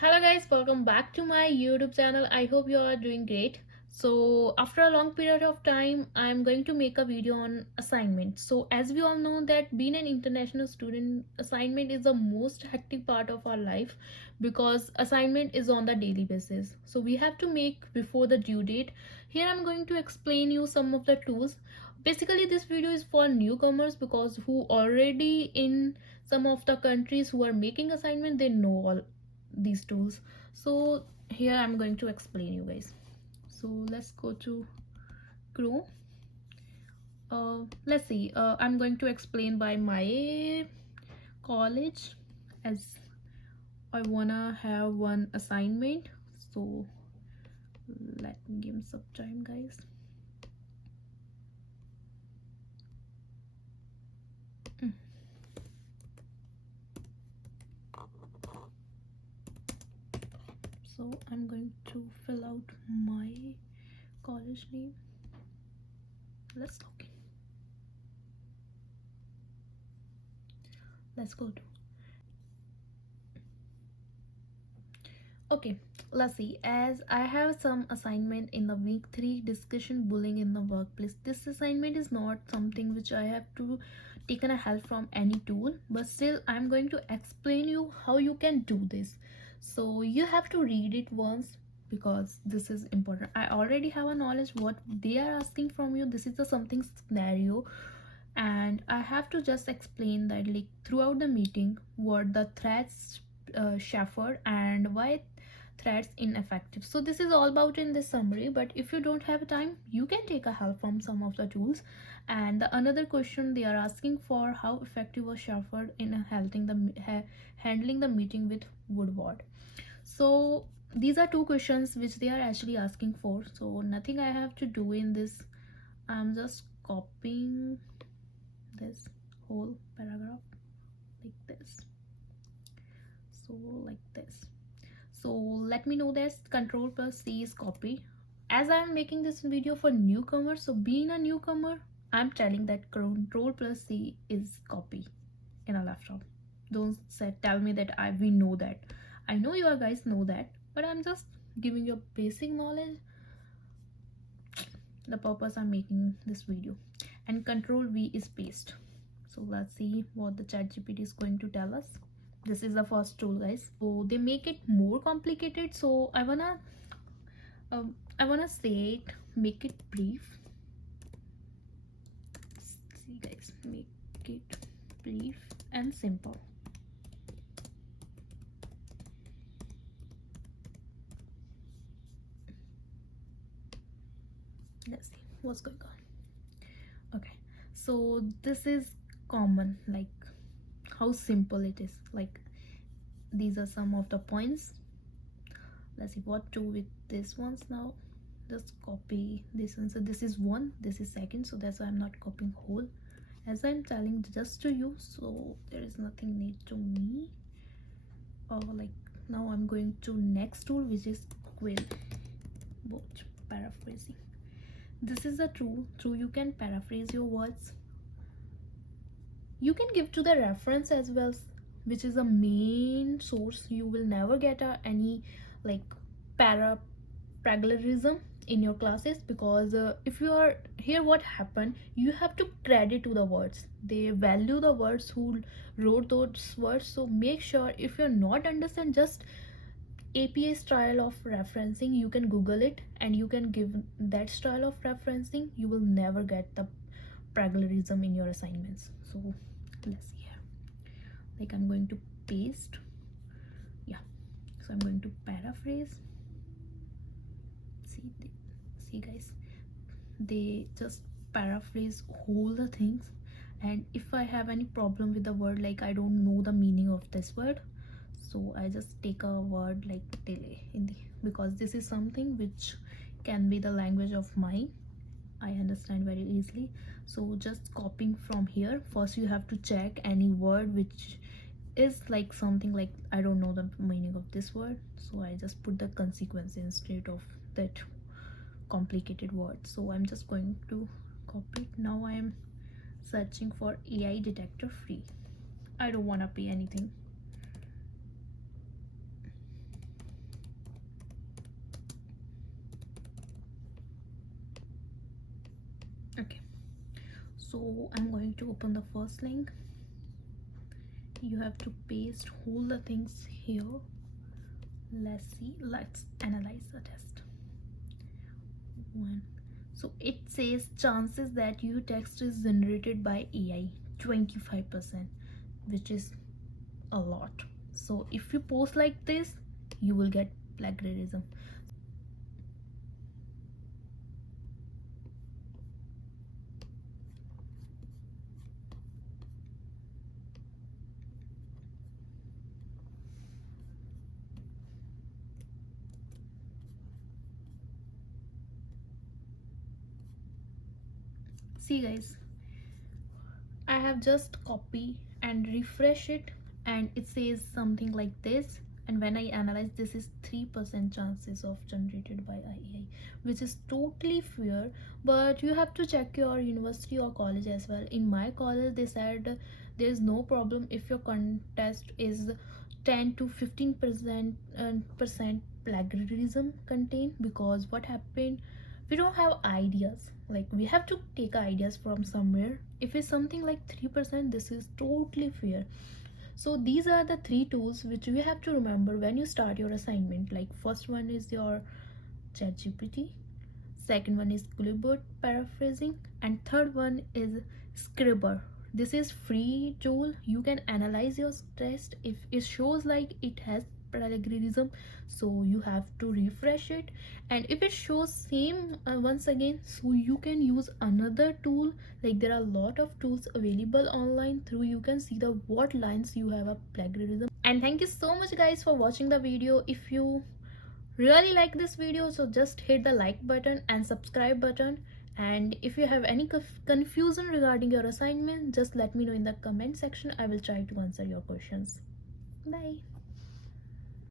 Hello guys, welcome back to my YouTube channel. I hope you are doing great. So after a long period of time, I'm going to make a video on assignment. So as we all know that being an international student, assignment is the most hectic part of our life because assignment is on the daily basis. So we have to make before the due date. Here I'm going to explain you some of the tools. Basically this video is for newcomers because who already in some of the countries who are making assignment, they know all these tools. So here I'm going to explain you guys. So let's go to Chrome. Let's see, I'm going to explain by my college as I wanna have one assignment. So let me give some time guys. So I'm going to fill out my college name. Let's log in. Let's go to okay, let's see. As I have some assignment in the week 3 discussion bullying in the workplace. This assignment is not something which I have to taken a help from any tool, but still I'm going to explain you how you can do this. So you have to read it once because this is important. I already have a knowledge what they are asking from you. This is the something scenario, and I have to just explain that like throughout the meeting what the threats suffered and why threats ineffective. So this is all about in this summary, but if you don't have time you can take a help from some of the tools. And the another question they are asking for, how effective was Shepherd in handling the meeting with Woodward. So these are two questions which they are actually asking for, so nothing I have to do in this. I'm just copying this whole paragraph like this, so like this. So let me know this. Control plus C is copy. As I'm making this video for newcomers, so being a newcomer, I'm telling that control plus C is copy in a laptop. Don't tell me that we know that. I know you guys know that, but I'm just giving you basic knowledge, the purpose I'm making this video. And control V is paste. So let's see what the chat GPT is going to tell us. This is the first tool guys. So they make it more complicated, so I wanna say it, make it brief. See guys, make it brief and simple. Let's see what's going on. Okay, so this is common, like how simple it is. Like these are some of the points. Let's see what to with this ones now. Just copy this one. So this is one, this is second, so that's why I'm not copying whole, as I'm telling just to you, so there is nothing need to me. Or like now I'm going to next tool, which is quill both paraphrasing. This is a tool through you can paraphrase your words. You can give to the reference as well, which is a main source. You will never get any like parallelism in your classes, because if you are here, what happened, you have to credit to the words. They value the words who wrote those words. So make sure if you're not understand, just APA style of referencing, you can google it and you can give that style of referencing. You will never get the parallelism in your assignments. So let's see here, like I'm going to paste, yeah. So I'm going to paraphrase. See guys, they just paraphrase all the things. And if I have any problem with the word, like I don't know the meaning of this word, so I just take a word like delay in the, because this is something which can be the language of mine, I understand very easily. So just copying from here, first you have to check any word which is like something like I don't know the meaning of this word, so I just put the consequence instead of that complicated word. So I'm just going to copy it. Now I am searching for AI detector free. I don't want to pay anything. Okay, so I'm going to open the first link. You have to paste all the things here. Let's see, let's analyze the test. One, so it says chances that your text is generated by AI 25%, which is a lot. So if you post like this, you will get plagiarism. See guys, I have just copy and refresh it, and it says something like this. And when I analyze, this is 3% chances of generated by AI, which is totally fair. But you have to check your university or college as well. In my college, they said there is no problem if your contest is 10 to 15% percent plagiarism contained, because what happened, we don't have ideas, like we have to take ideas from somewhere. If it's something like 3%, this is totally fair. So these are the three tools which we have to remember when you start your assignment. Like first one is your chat gpt, second one is Clipboard paraphrasing, and third one is Scribber. This is free tool. You can analyze your test. If it shows like it has plagiarism, so you have to refresh it, and if it shows same once again, so you can use another tool. Like there are a lot of tools available online through you can see the what lines you have a plagiarism. And thank you so much guys for watching the video. If you really like this video, so just hit the like button and subscribe button. And if you have any confusion regarding your assignment, just let me know in the comment section. I will try to answer your questions. Bye.